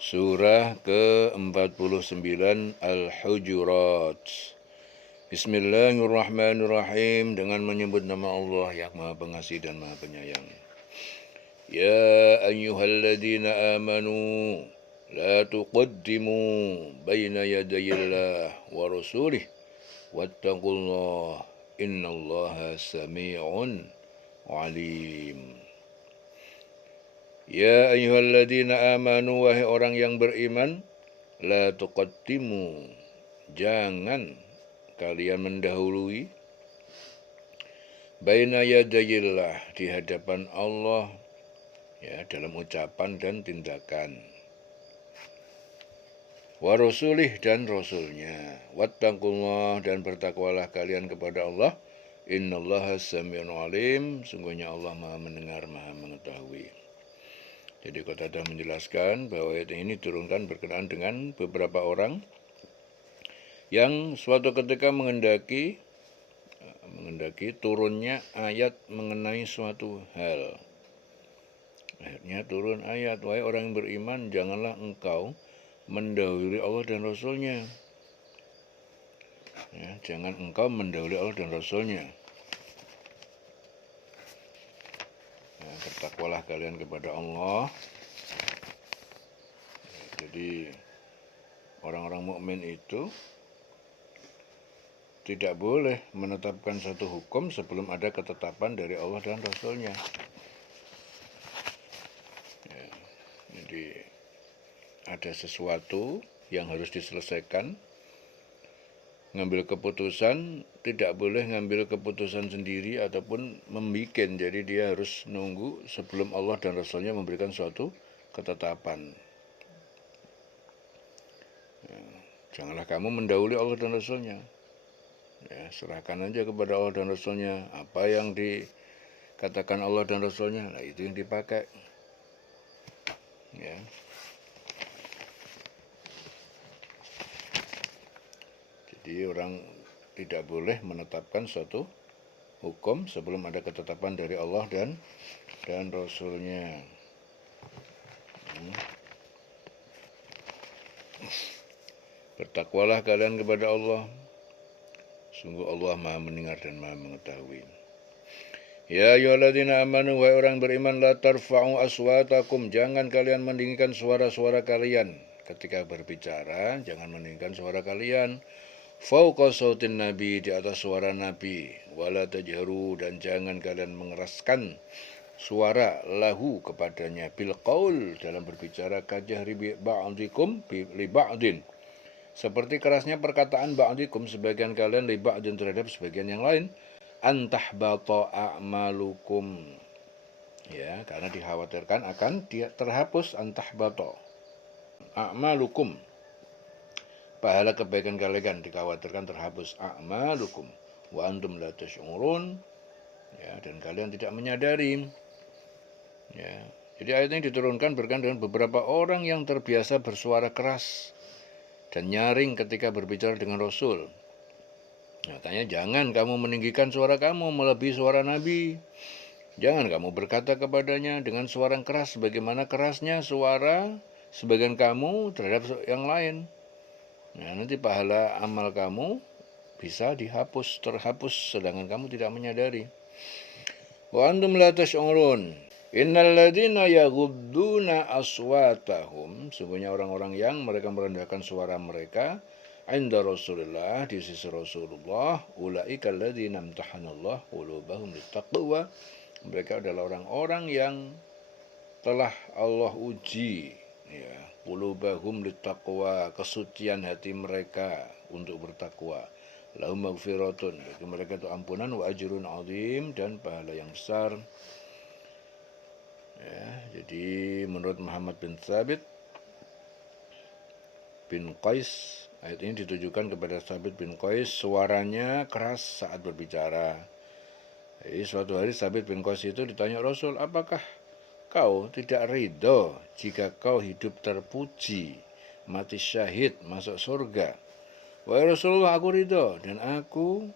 Surah ke-49 Al-Hujurat. Bismillahirrahmanirrahim. Dengan menyebut nama Allah yang Maha Pengasih dan Maha Penyayang. Ya ayyuhalladzina amanu la tuqaddimu baina yadayillah wa rasulih wattaqullah innallaha sami'un alim. Ya ayyuhalladzina amanu, wahai orang yang beriman, la tuqaddimu, jangan kalian mendahului, baina yadayillah, di hadapan Allah, ya, dalam ucapan dan tindakan, wa rasulih, dan rasulnya, wattaqullah, dan bertakwalah kalian kepada Allah, innallaha sami'un alim, sungguhnya Allah Maha mendengar, Maha mengetahui. Jadi Qatadah menjelaskan bahwa ayat ini diturunkan berkenaan dengan beberapa orang yang suatu ketika mengendaki turunnya ayat mengenai suatu hal. Akhirnya turun ayat, wahai orang yang beriman, janganlah engkau mendahului Allah dan Rasulnya. Ya, jangan engkau mendahului Allah dan Rasulnya. Ya, bertakwalah kalian kepada Allah. Jadi orang-orang mukmin itu tidak boleh menetapkan satu hukum sebelum ada ketetapan dari Allah dan Rasulnya. Ya, jadi ada sesuatu yang harus diselesaikan, ngambil keputusan, tidak boleh ngambil keputusan sendiri ataupun membikin. Jadi dia harus nunggu sebelum Allah dan Rasulnya memberikan suatu ketetapan. Ya, janganlah kamu mendahului Allah dan Rasulnya. Ya, serahkan aja kepada Allah dan Rasulnya. Apa yang dikatakan Allah dan Rasulnya, nah itu yang dipakai. Ya. Jadi orang tidak boleh menetapkan suatu hukum sebelum ada ketetapan dari Allah dan Rasulnya. Bertakwalah kalian kepada Allah, sungguh Allah Maha mendengar dan Maha mengetahui. Ya ayyuhalladzina amanu, wahai orang beriman, la tarfa'u aswatakum, jangan kalian meninggikan suara-suara kalian ketika berbicara, jangan meninggikan suara kalian fauqa sautin nabi, di atas suara nabi, wala tajharu, dan jangan kalian mengeraskan suara lahu kepadanya, bil qaul, dalam berbicara, kajahri ba'dikum li ba'din, seperti kerasnya perkataan ba'dikum, sebagian kalian, li ba'din, terhadap sebagian yang lain, antahbata a'malukum, ya, karena dikhawatirkan akan dia terhapus, antahbata a'malukum, pahala kebaikan kalian dikhawatirkan terhapus, a'malukum wa antum la tash'urun, ya, dan kalian tidak menyadari. Ya, jadi ayat ini diturunkan berkaitan dengan beberapa orang yang terbiasa bersuara keras dan nyaring ketika berbicara dengan Rasul. Makanya jangan kamu meninggikan suara kamu melebihi suara Nabi. Jangan kamu berkata kepadanya dengan suara yang keras sebagaimana kerasnya suara sebagian kamu terhadap yang lain. Nah, nanti pahala amal kamu bisa terhapus sedangkan kamu tidak menyadari. Wa antum la tash'urun. Innal ladzina yaghudduna aswatahum, sungguhnya orang-orang yang mereka merendahkan suara mereka, inda Rasulillah, di sisi Rasulullah, ulaika alladzina imtahanallahu qulubahum littaqwa, mereka adalah orang-orang yang telah Allah uji, ya, qulubahum littaqwa, kesucian hati mereka untuk bertakwa. Lahum maghfiratun, bagi mereka itu ampunan, wa ajrun azim, dan pahala yang besar. Ya, jadi menurut Muhammad bin Thabit bin Qais, ayat ini ditujukan kepada Thabit bin Qais, suaranya keras saat berbicara. Jadi suatu hari Thabit bin Qais itu ditanya Rasul, apakah kau tidak ridho jika kau hidup terpuji, mati syahid, masuk surga? Wahai Rasulullah, aku ridho dan aku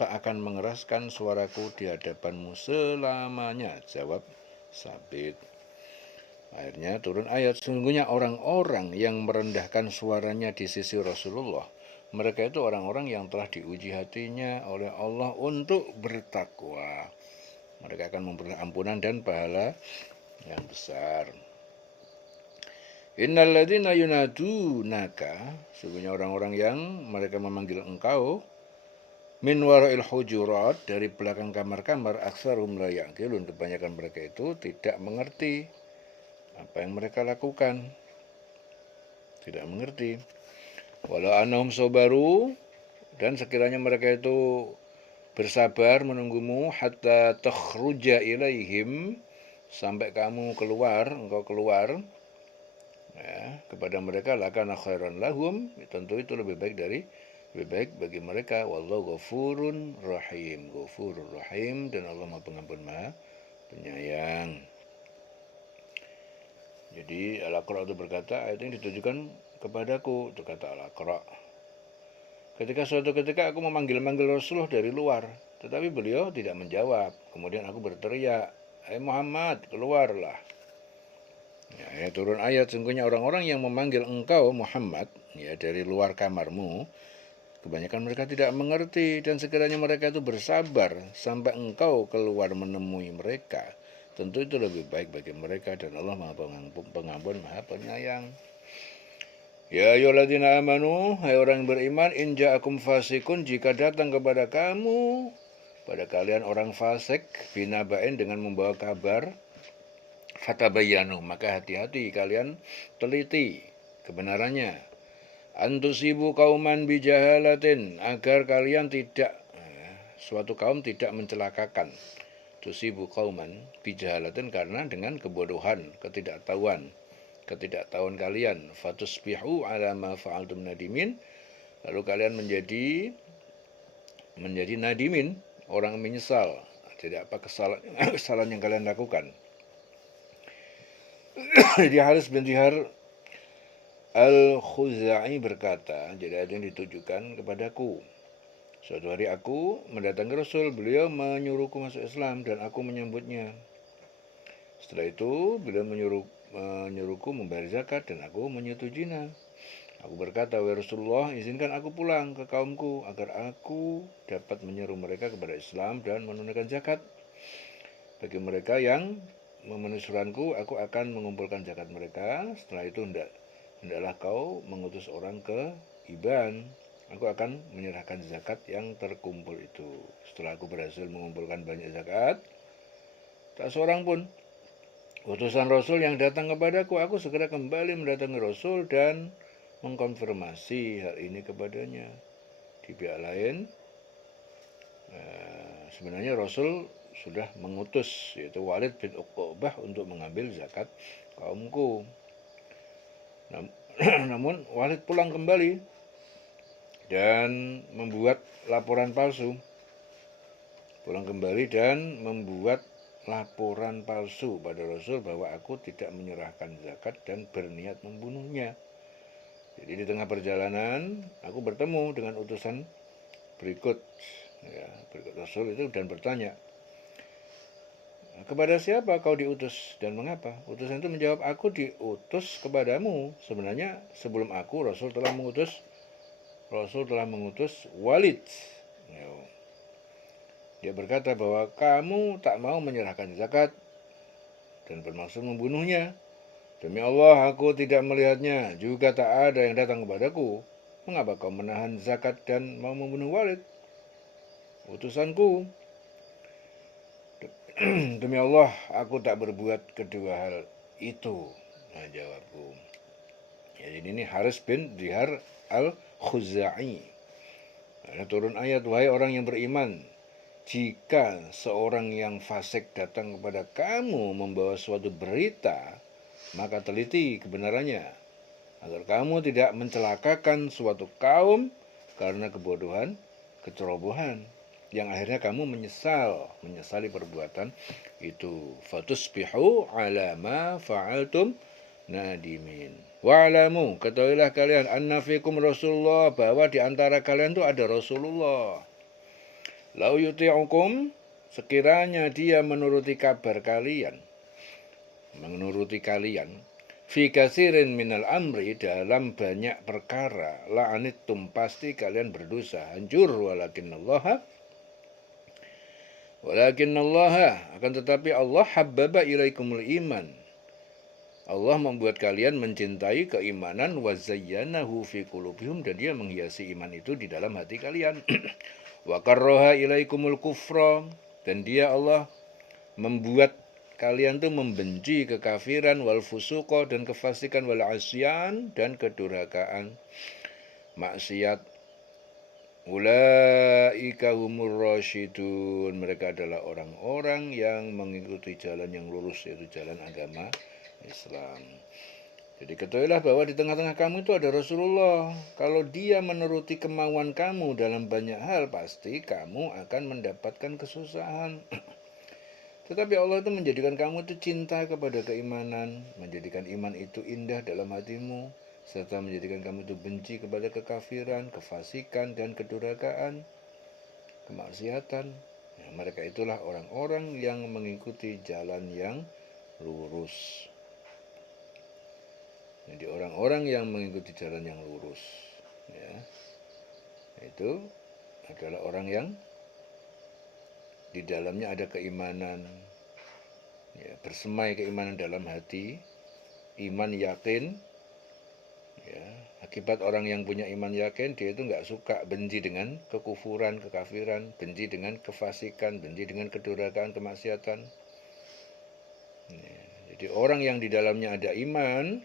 tak akan mengeraskan suaraku di hadapanmu selamanya, jawab Thabit. Akhirnya turun ayat, sungguhnya orang-orang yang merendahkan suaranya di sisi Rasulullah, mereka itu orang-orang yang telah diuji hatinya oleh Allah untuk bertakwa. Mereka akan memperoleh ampunan dan pahala yang besar. Innal ladzina yunadunaka, sungguhnya orang-orang yang mereka memanggil engkau, min wara'il hujurat, dari belakang kamar-kamar, aksarum la ya'qilun, kebanyakan mereka itu tidak mengerti apa yang mereka lakukan, tidak mengerti. Walau annahum sabaru, dan sekiranya mereka itu bersabar menunggumu, hatta takhruja ilaihim, sampai engkau keluar ya, kepada mereka, lakana khairan lahum, tentu itu lebih baik bagi mereka. Wallahu ghafurun rahim, dan Allah Maha Pengampun Maha Penyayang. Jadi Al-Aqra itu berkata, ayat ini ditujukan kepadaku, itu kata Al-Aqra. Suatu ketika aku memanggil-manggil Rasulullah dari luar, tetapi beliau tidak menjawab. Kemudian aku berteriak, "Hai Muhammad, keluarlah." Ya, turun ayat, sungguhnya orang-orang yang memanggil engkau Muhammad ya dari luar kamarmu, kebanyakan mereka tidak mengerti, dan sekiranya mereka itu bersabar sampai engkau keluar menemui mereka, tentu itu lebih baik bagi mereka, dan Allah Maha Pengampun Maha Penyayang. Ya ayyuhalladzina amanu, hai orang yang beriman, in ja'akum fasikun, jika datang kepada kamu, pada kalian orang fasik, binaba'in, dengan membawa kabar, fatabayyanu, maka hati-hati, kalian teliti kebenarannya. Antusibu kauman bijahalatin, agar kalian tidak, suatu kaum tidak mencelakakan. Tusibu kauman bijahalatin, karena dengan kebodohan, ketidaktahuan kalian. Fatusbihu ala ma fa'altum nadimin, lalu kalian menjadi nadimin, orang menyesal tidak apa kesalahan yang kalian lakukan. Jadi Haris bin Zihar Al-Khuzai berkata, jadi ayat yang ditujukan kepadaku. Suatu hari aku mendatangi Rasul, beliau menyuruhku masuk Islam dan aku menyambutnya. Setelah itu beliau menyuruhku membayar zakat dan aku menyetujuinya. Aku berkata, "Wahai Rasulullah, izinkan aku pulang ke kaumku agar aku dapat menyeru mereka kepada Islam dan menunaikan zakat. Bagi mereka yang memenuhi suruhanku, aku akan mengumpulkan zakat mereka. Setelah itu hendaklah kau mengutus orang ke Iban. Aku akan menyerahkan zakat yang terkumpul itu. Setelah aku berhasil mengumpulkan banyak zakat, tak seorang pun utusan Rasul yang datang kepadaku, aku segera kembali mendatangi Rasul dan mengkonfirmasi hal ini kepadanya." Di pihak lain, sebenarnya Rasul sudah mengutus, yaitu Walid bin Uqbah, untuk mengambil zakat kaumku. Namun Walid pulang kembali dan membuat laporan palsu. Pada Rasul bahwa aku tidak menyerahkan zakat dan berniat membunuhnya. Jadi di tengah perjalanan aku bertemu dengan utusan berikut Rasul itu dan bertanya, "Kepada siapa kau diutus dan mengapa?" Utusan itu menjawab, "Aku diutus kepadamu. Sebenarnya sebelum aku Rasul telah mengutus Walid." Dia berkata bahwa kamu tak mau menyerahkan zakat dan bermaksud membunuhnya. Demi Allah, aku tidak melihatnya, juga tak ada yang datang kepadaku. Mengapa kau menahan zakat dan mau membunuh Walid, utusanku? Demi Allah, aku tak berbuat kedua hal itu. Nah, jawabku. Jadi ini Haris bin Zihar Al-Khuzai. Nah, turun ayat, wahai orang yang beriman, jika seorang yang fasik datang kepada kamu membawa suatu berita, maka teliti kebenarannya, agar kamu tidak mencelakakan suatu kaum karena kebodohan, kecerobohan, yang akhirnya kamu menyesali perbuatan itu. Fatusbihu ala ma fa'altum nadimin. Wa'alamu, ketahuilah kalian, anna fikum Rasulullah, bahwa di antara kalian itu ada Rasulullah. Lau yuti'ukum, sekiranya dia menuruti kabar kalian, menuruti kalian, fi katsirin minal amri, dalam banyak perkara, la'anittum, pasti kalian berdosa, hancur, walakinnallaha, akan tetapi Allah habbaba ilaikumul iman, Allah membuat kalian mencintai keimanan, wa zayyanahu fi qulubihim, dan dia menghiasi iman itu di dalam hati kalian. Wa karraha ilaikumul kufra, dan dia Allah membuat kalian tuh membenci kekafiran, wal fusuqa, dan kefasikan, wal asyan, dan kedurhakaan, maksiat. Ulaika humur rasyidun, mereka adalah orang-orang yang mengikuti jalan yang lurus, yaitu jalan agama Islam. Jadi ketahuilah bahwa di tengah-tengah kamu itu ada Rasulullah. Kalau dia menuruti kemauan kamu dalam banyak hal, pasti kamu akan mendapatkan kesusahan. Tetapi Allah itu menjadikan kamu itu cinta kepada keimanan, menjadikan iman itu indah dalam hatimu, serta menjadikan kamu itu benci kepada kekafiran, kefasikan, dan kedurhakaan, kemaksiatan. Ya, mereka itulah orang-orang yang mengikuti jalan yang lurus. Jadi orang-orang yang mengikuti jalan yang lurus, ya, itu adalah orang yang di dalamnya ada keimanan, ya, bersemai keimanan dalam hati, iman yakin. Ya, akibat orang yang punya iman yakin, dia itu nggak suka, benci dengan kekufuran, kekafiran, benci dengan kefasikan, benci dengan kedurhakaan, kemaksiatan. Ya, jadi orang yang di dalamnya ada iman,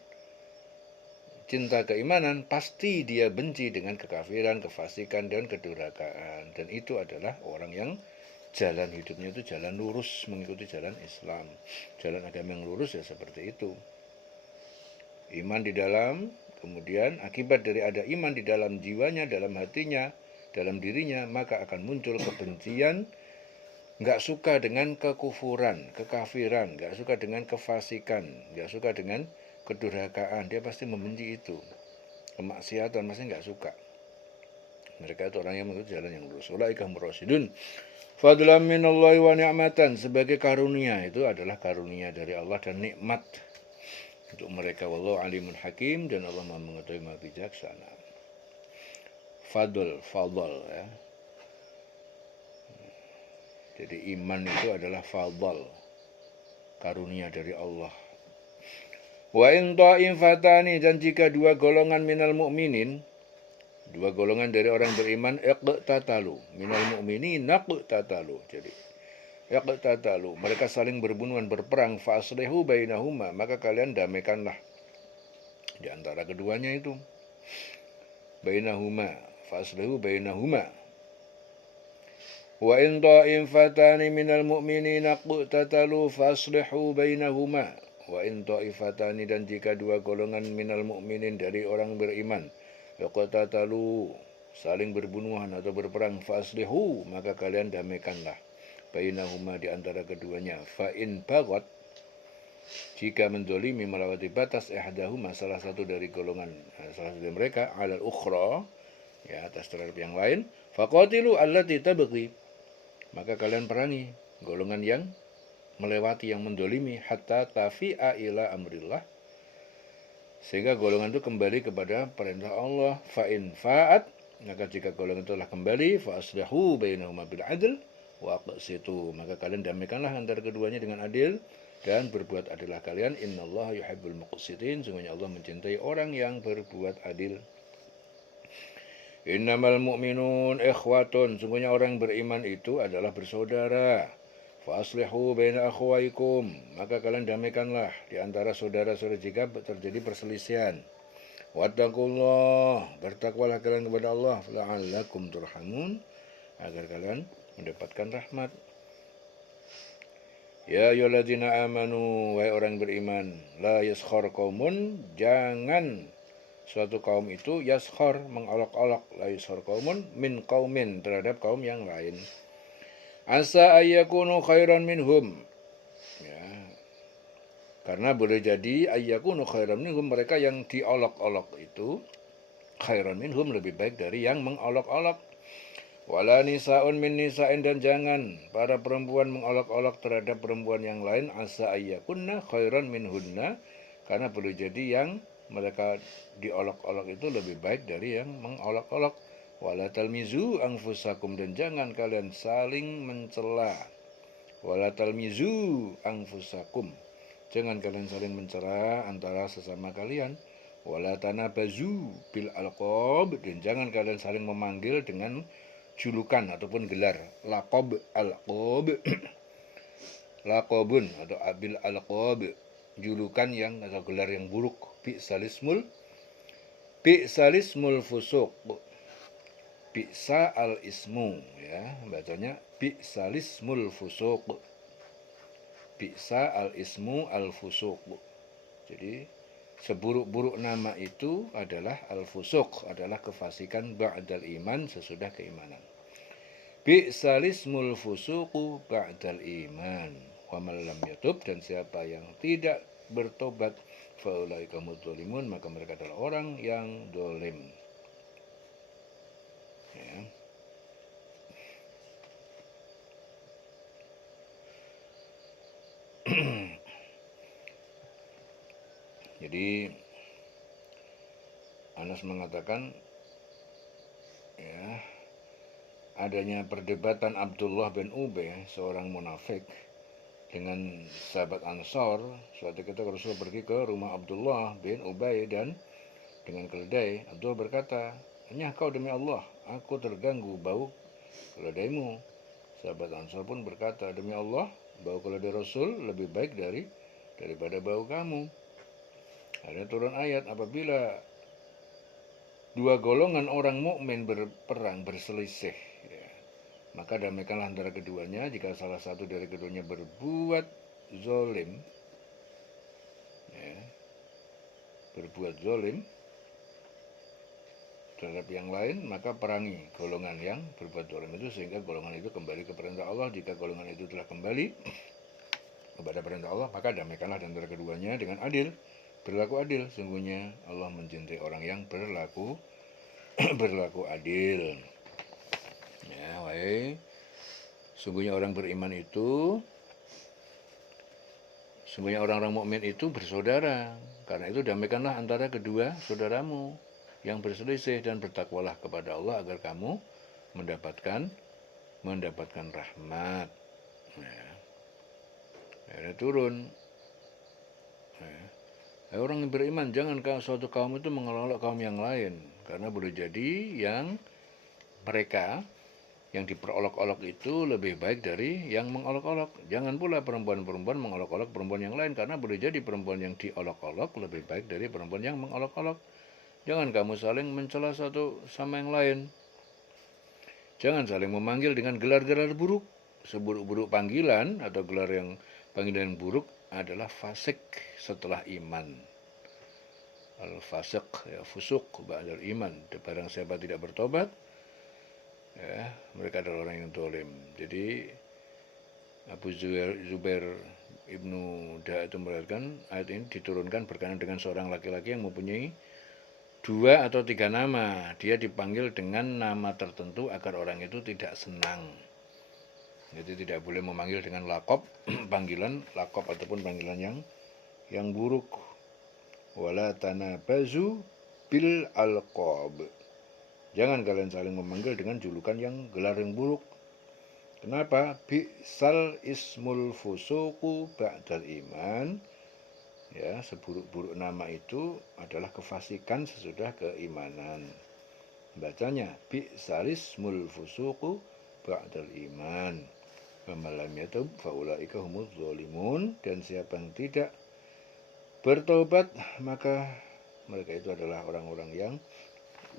cinta keimanan, pasti dia benci dengan kekafiran, kefasikan, dan kedurhakaan. Dan itu adalah orang yang jalan hidupnya itu jalan lurus, mengikuti jalan Islam. Jalan agama yang lurus ya seperti itu. Iman di dalam, kemudian akibat dari ada iman di dalam jiwanya, dalam hatinya, dalam dirinya, maka akan muncul kebencian, nggak suka dengan kekufuran, kekafiran, nggak suka dengan kefasikan, nggak suka dengan kedurhakaan, dia pasti membenci itu. Kemaksiatan pasti nggak suka. Mereka itu orang yang mengikuti jalan yang lurus. Ulaika murasyidun. Fadlan minallahi wa ni'matan, sebagai karunia, itu adalah karunia dari Allah dan nikmat untuk mereka. Wallahu alimun hakim, dan Allah Maha mengetahui, Maha bijaksana. Fadl ya. Jadi iman itu adalah fadl, karunia dari Allah. Wa in ta'ifatani, dan jika dua golongan minal mu'minin, dua golongan dari orang beriman, iqtatalu minal mu'minin naqtatalu. Jadi iqtatalu, mereka saling berbunuhan, berperang, fa aslihu bainahuma, maka kalian damaikanlah di antara keduanya itu. Bainahuma, fa aslihu bainahuma. Wa in ta'ifatani minal mu'minin naqtatalu fa aslihu bainahuma. Wa in ta'ifatani, dan jika dua golongan minal mu'minin dari orang beriman, yaqtatalu, saling berbunuhan atau berperang, faslihu, maka kalian damaikanlah, bainahuma, di antara keduanya. Fa in bagat, jika menzalimi, melewati batas, ihdahuma, salah satu dari golongan, salah satu dari mereka, alal ukhra, ya, atas terhadap yang lain, faqatilu allati tabghi, maka kalian perangi golongan yang melewati, yang mendolimi, hatta tafi'a ila amrillah, sehingga golongan itu kembali kepada perintah Allah. Fa'in fa'at, maka jika golongan itu telah kembali, fa'aslihu bainahuma bil adl wa aqsitu, maka kalian damaikanlah antara keduanya dengan adil, dan berbuat adillah kalian. Innallaha yuhibbul muqsitin, sungguhnya Allah mencintai orang yang berbuat adil. Innamal mu'minun ikhwatun, sungguhnya orang yang beriman itu adalah bersaudara. Fa aslihu baina akhwaikum, maka kalian damaikanlah di antara saudara-saudara jika terjadi perselisihan. Wattaqullah, bertakwalah kalian kepada Allah, la'allakum turhamun, agar kalian mendapatkan rahmat. Ya ayyuhalladzina amanu, wahai orang beriman, la yaskhar qaumun, jangan suatu kaum itu yaskhar, mengolok-olok, la yaskhar qaumun min qaumin, terhadap kaum yang lain. Asa ayyakunu khairan minhum, ya, karena boleh jadi ayyakunu khairan minhum, mereka yang diolok-olok itu khairan minhum, lebih baik dari yang mengolok-olok. Wala nisaun min nisain, dan jangan para perempuan mengolok-olok terhadap perempuan yang lain, asa ayyakunna khairan minhunna, karena boleh jadi yang mereka diolok-olok itu lebih baik dari yang mengolok-olok. Wala talmizu anfusakum, dan jangan kalian saling mencela. Wala talmizu anfusakum, jangan kalian saling mencela antara sesama kalian. Wala tanabazu bil alqab, dan jangan kalian saling memanggil dengan julukan ataupun gelar. Laqab, alqab, laqabun atau abil alqab, julukan yang atau gelar yang buruk. Bi'salismul fusuq, bi'sa al ismu, ya bacanya bi'salismul fusuq, bi'sa al ismu al fusuq. Jadi seburuk-buruk nama itu adalah al fusuq, adalah kefasikan ba'dal iman, sesudah keimanan. Bi'salismul fusuqu ba'dal iman wa man lam yatub, dan siapa yang tidak bertobat, faulaika mudzalimun, maka mereka adalah orang yang dolim. Ya. Jadi Anas mengatakan, ya, adanya perdebatan Abdullah bin Ubay, seorang munafik, dengan sahabat Ansor. Suatu ketika Rasul pergi ke rumah Abdullah bin Ubay dan dengan keledai. Abdullah berkata, hanya kau demi Allah, aku terganggu bau keledaimu. Sahabat Ansor pun berkata, demi Allah, bau keledai Rasul lebih baik daripada bau kamu. Ada turun ayat, apabila dua golongan orang mukmin berperang, berselisih, ya, maka damaikanlah antara keduanya. Jika salah satu dari keduanya berbuat zolim, ya, berbuat zolim terhadap yang lain, maka perangi golongan yang berbuat zolim itu, sehingga golongan itu kembali ke perintah Allah. Jika golongan itu telah kembali kepada perintah Allah, maka damaikanlah antara keduanya dengan adil. Berlaku adil, sungguhnya Allah mencintai orang yang berlaku berlaku adil. Ya, sungguhnya orang beriman itu, sungguhnya orang-orang mukmin itu bersaudara. Karena itu damaikanlah antara kedua saudaramu yang berselisih, dan bertakwalah kepada Allah agar kamu mendapatkan rahmat. Ya. Ada turun. Ya. Orang yang beriman, jangan suatu kaum itu mengelolok kaum yang lain, karena boleh jadi yang mereka yang diperolok-olok itu lebih baik dari yang mengolok-olok. Jangan pula perempuan-perempuan mengolok-olok perempuan yang lain, karena boleh jadi perempuan yang diolok-olok lebih baik dari perempuan yang mengolok-olok. Jangan kamu saling mencela satu sama yang lain. Jangan saling memanggil dengan gelar-gelar buruk. Seburuk-buruk panggilan atau panggilan yang buruk adalah fasik setelah iman. Al-fasik, ya, fusuk ba'dal iman. Barang siapa tidak bertobat, ya, mereka adalah orang yang dolim. Jadi Abu Zubair Ibnu Da itu meriwayatkan ayat ini diturunkan berkenaan dengan seorang laki-laki yang mempunyai 2 atau 3 nama. Dia dipanggil dengan nama tertentu agar orang itu tidak senang. Jadi tidak boleh memanggil dengan lakop, panggilan lakop ataupun panggilan yang buruk. Wala tanabazu bil alqab, jangan kalian saling memanggil dengan julukan yang gelar yang buruk. Kenapa? Bi'sal ismul fusuqu ba'dal iman, ya, seburuk-buruk nama itu adalah kefasikan sesudah keimanan. Bacanya bi'sal ismul fusuqu ba'dal iman. Malam yatub faulaika humuz zalimun, dan siapa yang tidak bertobat, maka mereka itu adalah orang-orang yang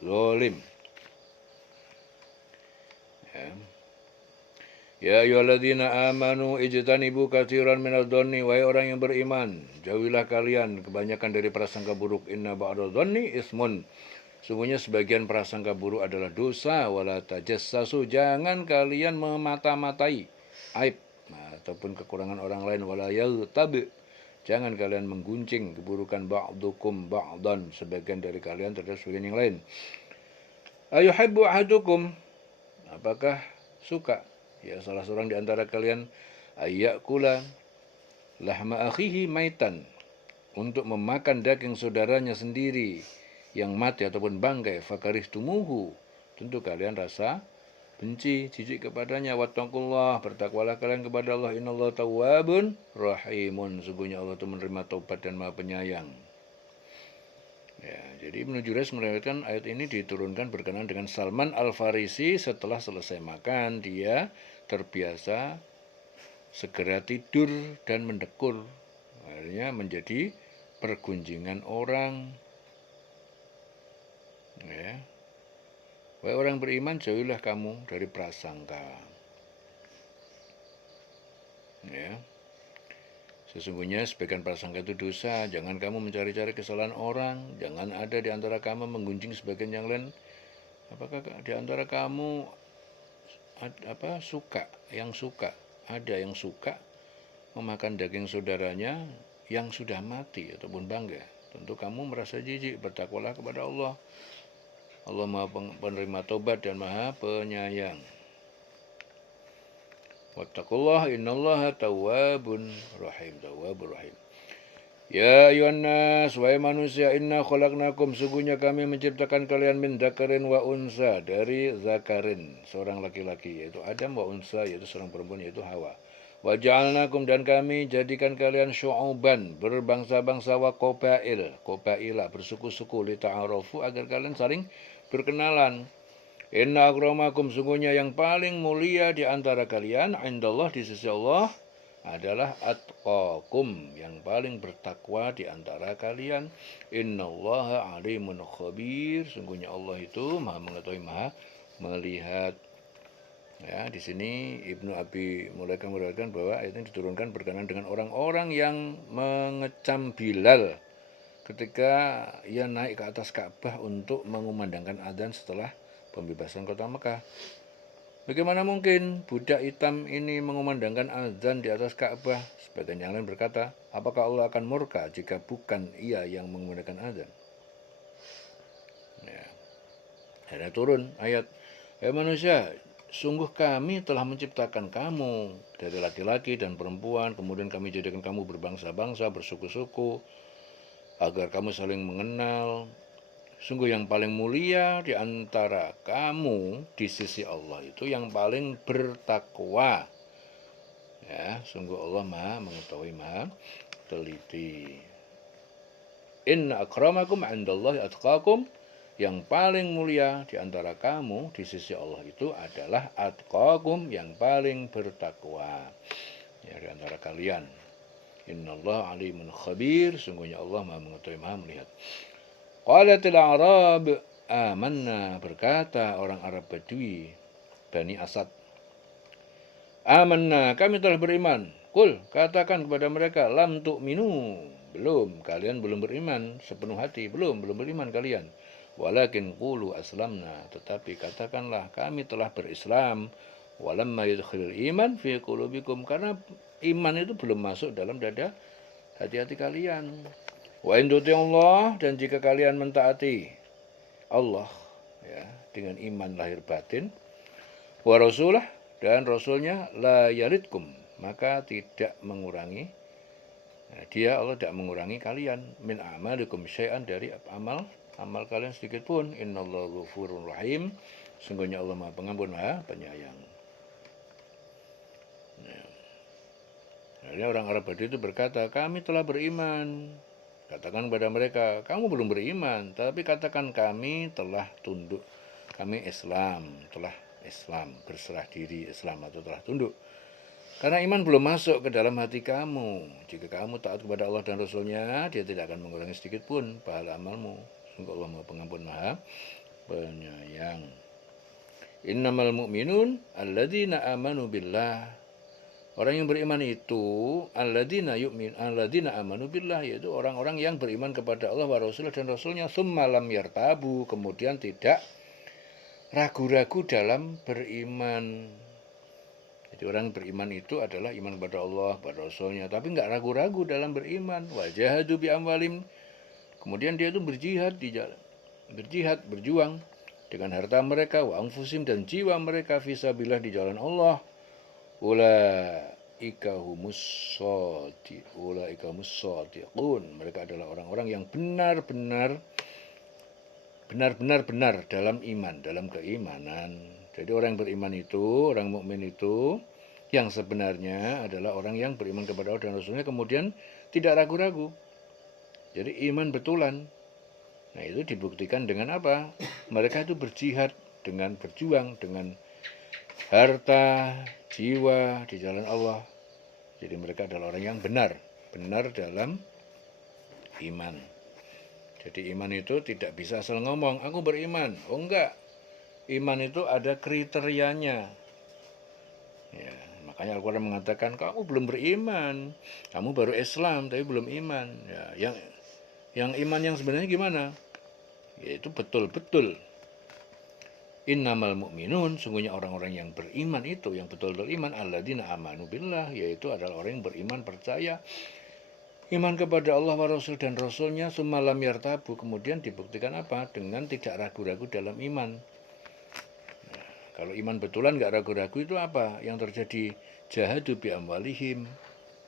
zalim. Ya ayyuhalladzina amanu ijtanibu katsiran minadh-dhanni, wahai orang yang beriman, jauhilah kalian kebanyakan dari prasangka buruk. Inna ba'dadh-dhanni ismun, sungguhnya sebagian prasangka buruk adalah dosa. Wala tajassasu, jangan kalian memata-matai aib ataupun kekurangan orang lain. Wala yaghtab, jangan kalian mengguncing keburukan ba'dukum ba'dan, sebagian dari kalian terhadap sebagian yang lain. Ayuhibbu ahadukum, Apakah suka ya salah seorang di antara kalian ayyakula lahma akhihi maitan, untuk memakan daging saudaranya sendiri yang mati ataupun bangkai, fakarihtumuhu, tentu kalian rasa benci, jijik kepadanya. Wattaqullah, bertakwalah kalian kepada Allah. Innallaha tawwabun rahimun, sungguhnya Allah itu menerima taubat dan Maha Penyayang. Ya, jadi Ibnu Jurayj meriwayatkan ayat ini diturunkan berkenaan dengan Salman Al-Farisi. Setelah selesai makan, dia terbiasa segera tidur dan mendekur. Akhirnya menjadi pergunjingan orang. Ya. Wahai orang beriman, jauhilah kamu dari prasangka. Ya. Sesungguhnya sebagian prasangka itu dosa. Jangan kamu mencari-cari kesalahan orang. Jangan ada di antara kamu menggunjing sebagian yang lain. Apakah di antara kamu ada yang suka memakan daging saudaranya yang sudah mati ataupun bangga? Tentu kamu merasa jijik. Bertakwalah kepada Allah. Allah Maha Penerima Taubat dan Maha Penyayang. Wattaqullah innallaha tawwabun rahim. Tawwabur rahim. Ya ayuhan nas, wahai manusia, inna khalaqnakum, sungguhnya kami menciptakan kalian min dzakarin wa unsa, dari zakarin, seorang laki-laki, yaitu Adam, wa unsa, yaitu seorang perempuan, yaitu Hawa. Wa ja'alnakum, dan kami jadikan kalian syu'uban, berbangsa-bangsa, wa qabaila, bersuku-suku, lita'arafu, agar kalian saling berkenalan. Inna akramakum, sungguhnya yang paling mulia di antara kalian, indallah, di sisi Allah, adalah atqakum, yang paling bertakwa di antara kalian. Innallaha alimun khabir, sungguhnya Allah itu Maha mengetahui, Maha melihat. Ya, di sini Ibnu Abi Mulaikah meriwayatkan bahwa ayat ini diturunkan berkenaan dengan orang-orang yang mengecam Bilal ketika ia naik ke atas Ka'bah untuk mengumandangkan adzan setelah pembebasan kota Mekah. Bagaimana mungkin budak hitam ini mengumandangkan azan di atas Ka'bah? Sebagian yang lain berkata, apakah Allah akan murka jika bukan ia yang mengumandangkan azan? Ya. Akhirnya turun ayat, hai manusia, sungguh kami telah menciptakan kamu dari laki-laki dan perempuan, kemudian kami jadikan kamu berbangsa-bangsa, bersuku-suku, agar kamu saling mengenal. Sungguh yang paling mulia di antara kamu di sisi Allah itu yang paling bertakwa. Ya, sungguh Allah Maha mengetahui, Maha teliti. Inna akramakum 'indallahi atqakum, yang paling mulia di antara kamu di sisi Allah itu adalah atqakum, yang paling bertakwa. Ya, di antara kalian. Innallaha alimun khabir, sungguhnya Allah Maha mengetahui, Maha melihat. Qalatil Arab amanna, berkata orang Arab Badui, Bani Asad, amanna, kami telah beriman. Kul, katakan kepada mereka, lam tu'minu, belum, kalian belum beriman sepenuh hati, belum beriman kalian. Walakin qulu aslamna, tetapi katakanlah kami telah berislam. Walamma yadkhulul iman fi qulubikum, karena iman itu belum masuk dalam dada hati-hati kalian. Wa in Allah, dan jika kalian mentaati Allah, ya, dengan iman lahir batin, wa rasulah, dan rasulnya, la yalidkum, maka tidak mengurangi, dia Allah tidak mengurangi kalian, min amalikum syai'an, dari amal kalian sedikit pun. Innallaha ghafurur rahim, sungguhnya Allah Maha Pengampun, Maha Penyayang. Akhirnya orang Arab Badui itu berkata, kami telah beriman. Katakan kepada mereka, kamu belum beriman, tapi katakan kami telah tunduk, kami telah Islam, berserah diri Islam atau telah tunduk. Karena iman belum masuk ke dalam hati kamu. Jika kamu taat kepada Allah dan Rasulnya, dia tidak akan mengurangi sedikit pun pahala amalmu. Sungguh Allah Maha Pengampun, Maha Penyayang. Innamal mu'minun alladzina amanu billah. Orang yang beriman itu alladzina amanu billah, yaitu orang-orang yang beriman kepada Allah wa Rasul dan Rasulnya, tsumma lam yartabu, kemudian tidak ragu-ragu dalam beriman. Jadi orang beriman itu adalah iman kepada Allah, kepada Rasulnya, tapi enggak ragu-ragu dalam beriman. Wa jahadu bi amwalim, kemudian dia itu berjihad, berjuang dengan harta mereka, wa anfusim dan jiwa mereka fisabilillah di jalan Allah. Ulaika humus shadiqun. Mereka adalah orang-orang yang benar-benar dalam iman, dalam keimanan. Jadi orang yang beriman itu, orang mukmin itu yang sebenarnya adalah orang yang beriman kepada Allah dan Rasulnya kemudian tidak ragu-ragu. Jadi iman betulan. Nah itu dibuktikan dengan apa? Mereka itu berjihad dengan berjuang dengan harta, jiwa di jalan Allah. Jadi mereka adalah orang yang benar dalam iman. Jadi iman itu tidak bisa asal ngomong, aku beriman. Oh enggak, iman itu ada kriterianya. Ya, makanya Al-Quran mengatakan, kamu belum beriman, kamu baru Islam tapi belum iman. Ya, yang iman yang sebenarnya gimana? Yaitu betul-betul. Innamal mu'minun, sungguhnya orang-orang yang beriman itu, yang betul-betul iman, alladzina amanu billah, yaitu adalah orang yang beriman, percaya, iman kepada Allah wa Rasul dan Rasulnya, semalam yartabu, kemudian dibuktikan apa? Dengan tidak ragu-ragu dalam iman. Nah, kalau iman betulan nggak ragu-ragu itu apa? Yang terjadi jahadu bi amwalihim.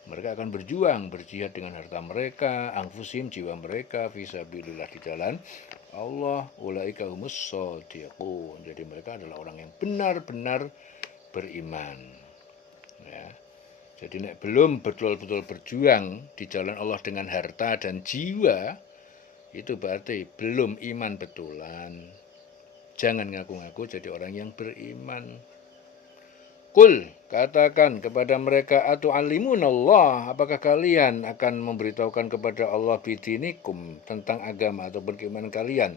Mereka akan berjuang, berjihad dengan harta mereka, anfusim, jiwa mereka, fisabilillah di jalan Allah, ulaika humus shadiqun. Jadi mereka adalah orang yang benar-benar beriman. Ya. Jadi nek belum betul-betul berjuang di jalan Allah dengan harta dan jiwa, itu berarti belum iman betulan. Jangan ngaku-ngaku jadi orang yang beriman. Kul, katakan kepada mereka, atu'allimunallah, apakah kalian akan memberitahukan kepada Allah bidinikum tentang agama ataupun keimanan kalian?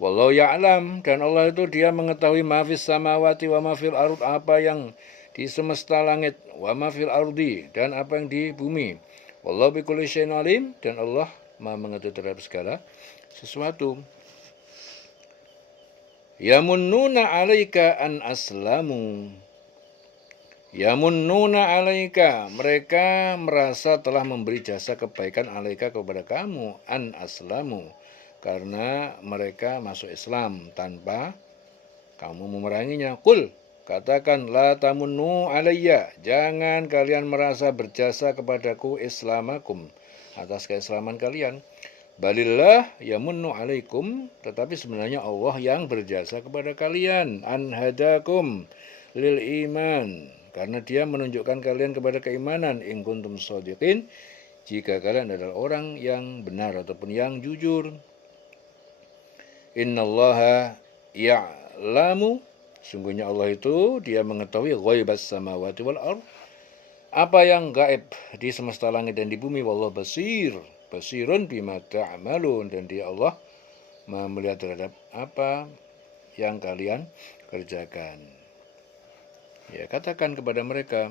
Wallahu ya'lam, dan Allah itu dia mengetahui ma fis samawati wa ma fil ard, apa yang di semesta langit, wa ma fil ardi, dan apa yang di bumi. Wallahu bikulli syai'in alim, dan Allah Maha mengetahui terhadap segala sesuatu. Yamunnuna 'alaika an aslamu. Yamunnuna 'alaika, mereka merasa telah memberi jasa kebaikan 'alaika kepada kamu, an aslamu, karena mereka masuk Islam tanpa kamu memeranginya. Qul, katakan, la tamunnu 'alayya, jangan kalian merasa berjasa kepadaku islamakum, atas keislaman kalian. Balillah yamunnu 'alaikum, tetapi sebenarnya Allah yang berjasa kepada kalian, an hadakum lil iman, karena dia menunjukkan kalian kepada keimanan, in kuntum shadiqin, jika kalian adalah orang yang benar ataupun yang jujur. Innallaha ya'lamu, sungguhnya Allah itu dia mengetahui ghaibas samawati wal ard, apa yang gaib di semesta langit dan di bumi. Wallahu basirun bima ta'malun, dan dia Allah melihat terhadap apa yang kalian kerjakan. Ya, katakan kepada mereka,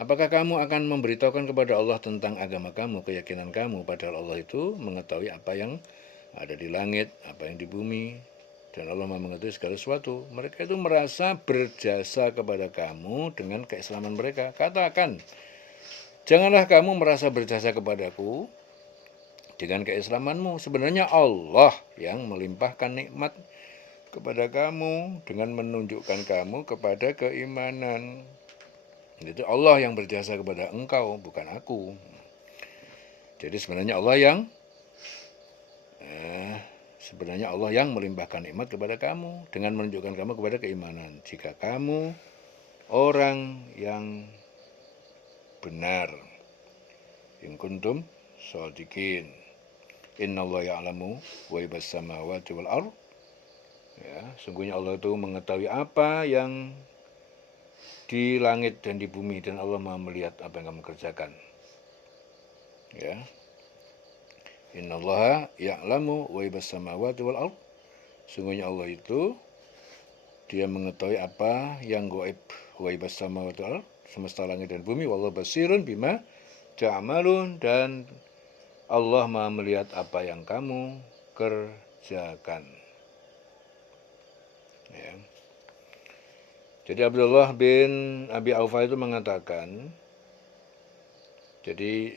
apakah kamu akan memberitahukan kepada Allah tentang agama kamu, keyakinan kamu, padahal Allah itu mengetahui apa yang ada di langit, apa yang di bumi, dan Allah mengetahui segala sesuatu. Mereka itu merasa berjasa kepada kamu dengan keislaman mereka. Katakan, janganlah kamu merasa berjasa kepadaku dengan keislamanmu. Sebenarnya Allah yang melimpahkan nikmat kepada kamu dengan menunjukkan kamu kepada keimanan. Itu Allah yang berjasa kepada engkau, bukan aku. Jadi sebenarnya Allah yang melimpahkan nikmat kepada kamu dengan menunjukkan kamu kepada keimanan. Jika kamu orang yang benar, in kuntum shadiqin, innallaha ya'lamu ghaibas samawati wal ard. Ya, sungguhnya Allah itu mengetahui apa yang di langit dan di bumi, dan Allah Maha melihat apa yang kamu kerjakan. Ya. Innallaha ya'lamu ghaibas samawati wal ard. Sungguhnya Allah itu dia mengetahui apa yang gaib, ghaibas samawati wal ard, semesta langit dan bumi. Wallahu basirun bima ta'malun, dan Allah Maha melihat apa yang kamu kerjakan. Ya. Jadi Abdullah bin Abi Aufa itu mengatakan, jadi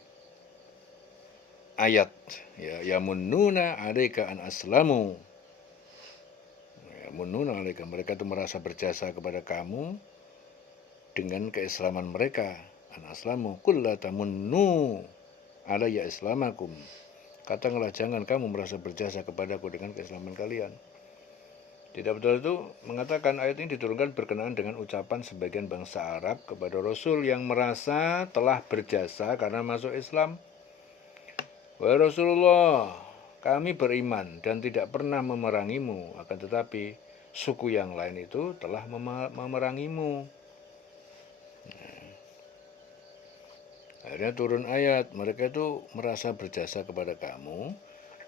ayat ya yamunnuna 'alaika an aslamu, yamununa alaika, mereka itu merasa berjasa kepada kamu dengan keislaman mereka. An aslamu qul la tamunnu alayya islamakum. Katakanlah jangan kamu merasa berjasa kepadaku dengan keislaman kalian. Tidak betul itu mengatakan ayat ini diturunkan berkenaan dengan ucapan sebagian bangsa Arab kepada Rasul yang merasa telah berjasa karena masuk Islam. Wahai Rasulullah, kami beriman dan tidak pernah memerangimu, akan tetapi suku yang lain itu telah memerangimu. Akhirnya turun ayat, mereka itu merasa berjasa kepada kamu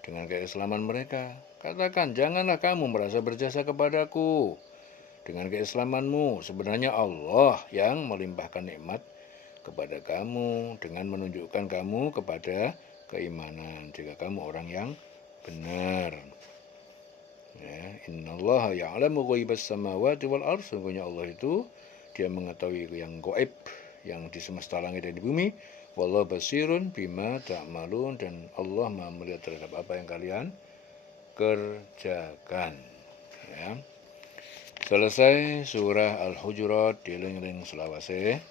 dengan keislaman mereka. Katakan, janganlah kamu merasa berjasa kepadaku dengan keislamanmu. Sebenarnya Allah yang melimpahkan nikmat kepada kamu dengan menunjukkan kamu kepada keimanan. Jika kamu orang yang benar. Ya, innallaha ya'lamu ghaibas samawati wal ardh. Sungguhnya Allah itu dia mengetahui yang gaib, yang di semesta langit dan di bumi. Wallahu basirun bima ta'malun, dan Allah Maha melihat terhadap apa yang kalian kerjakan. Ya. Selesai surah Al-Hujurat, dieling-eling selawase.